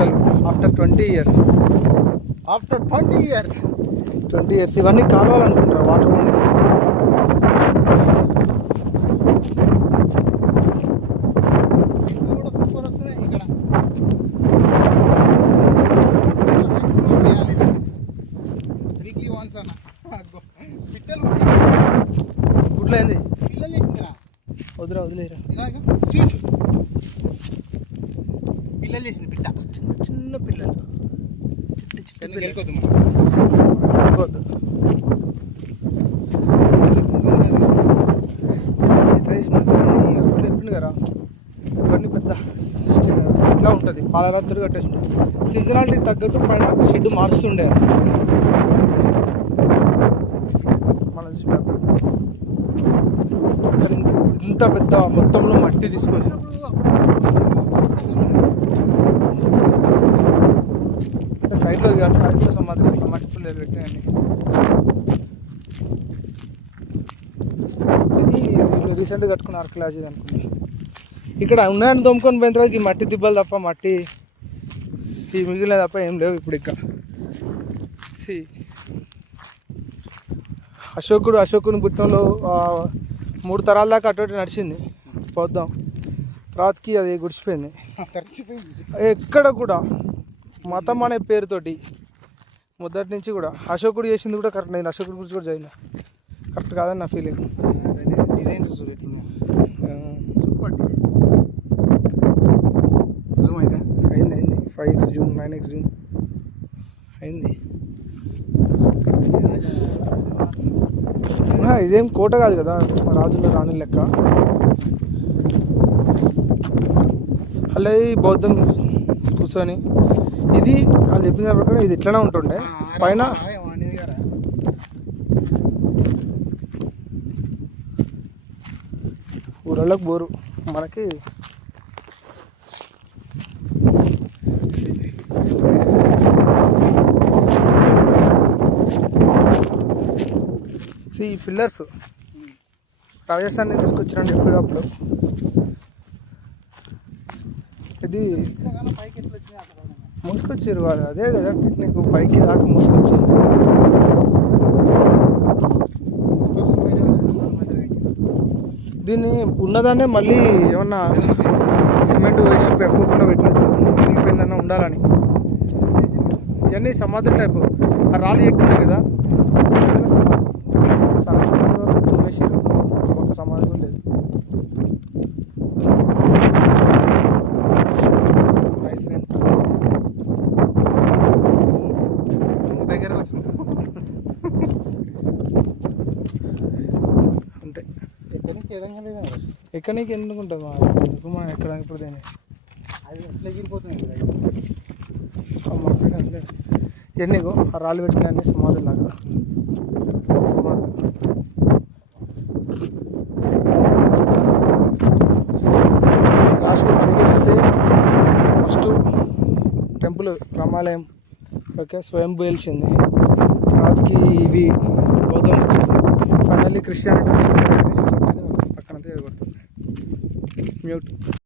పిట్టలు after 20 years. After 20 years. 20 years ఇవన్నీ కాలువాలనుకుంటారు water పోనీకి. కూడా సూపర్ వస్తున్నాయి ఇక్కడ. వీక్లీ వన్స్ అన్న పిట్టలు గుడ్లు ఏంది పిల్లలు వేసిందిరా. వదిలేరా చూచు పిల్లలు వేసింది పిట్ట. చిన్న చిన్న పిల్లలు వెళ్ళిపోద్దు వెళ్ళిపోద్దు. చెప్పింది కదా ఇవన్నీ పెద్ద ఇట్లా ఉంటుంది పాలరాత్రులు కట్టేసి ఉంటుంది. సీజనాలిటీ తగ్గట్టు పైన షెడ్ మారుస్తుండే మనం కానీ ఇంత పెద్ద మొత్తంలో మట్టి తీసుకొచ్చి సైడ్లో రైతుల సమాధి ఇట్లా మట్టి పిల్లలు పెట్టాయండి. ఇది వీళ్ళు రీసెంట్గా కట్టుకున్న ఆర్కిలాజీ అనుకుంటా. ఇక్కడ ఉన్నాయని దొమ్ముకొని పోయిన తర్వాత ఈ మట్టి దిబ్బలు తప్ప మట్టి ఈ మిగిలిన తప్ప ఏం లేవు ఇప్పుడు. ఇంకా అశోకుని పుట్టినలో 3 తరాల దాకా అటు నడిచింది పోద్దాం. తర్వాతకి అది గుడిచిపోయింది. ఎక్కడ కూడా మతం అనే పేరుతోటి మొదటి నుంచి కూడా అశోకుడు చేసింది కూడా కరెక్ట్. నేను అశోకుడి గురించి కూడా చదివిన కరెక్ట్ కాదని నా feeling. Designs super designs. Zoom అయితే అయింది 5x జూమ్ 9x జూమ్ అయింది. ఇదేం కోట కాదు కదా రాణి లెక్క. అలా బౌద్ధం కూర్చొని ఇది వాళ్ళు చెప్పిన ప్రకారం ఇది ఇట్లనే ఉంటుండే పైన. ఊళ్ళకి బోరు మనకి. ఈ ఫిల్లర్స్ రాజస్థాన్ తీసుకొచ్చినండి ఎప్పుడప్పుడు. ఇది మోసుకొచ్చారు వాళ్ళు, అదే కదా టెక్నిక్, పైకి దాకా మోసుకొచ్చి. దీన్ని ఉన్నదాన్నే మళ్ళీ ఏమన్నా సిమెంట్ వేసి పెట్టుకోకుండా పెట్టినట్టు మిగిలిపోయిందన్న ఉండాలని. ఇవన్నీ సమాధుల టైపు. ఆ రాళ్ళు ఎక్కున్నాయి కదా సమాధి వరకు తుమ్మేసారు. ఒక సమాధి కూడా లేదు. దగ్గర వచ్చింది అంతే. ఎక్కడికి ఎందుకుంటుంది మనం ఎక్కడ ఇప్పుడు దేని అది ఎట్లా ఎగిరిపోతుంది అంతే. ఎన్నిగో ఆ రాళ్ళు పెట్టిన అన్ని సమాధులు లాగా. లాస్ట్కి ఫైనల్గా వస్తే ఫస్ట్ టెంపుల్ రామాలయం ఓకే స్వయంభూ వెలిసింది. తర్వాతకి ఇవి బౌద్ధం వచ్చింది. ఫైనల్లీ క్రిస్టియానిటీ వచ్చింది. పక్కనంతా ఎగబడుతుంది మ్యూట్.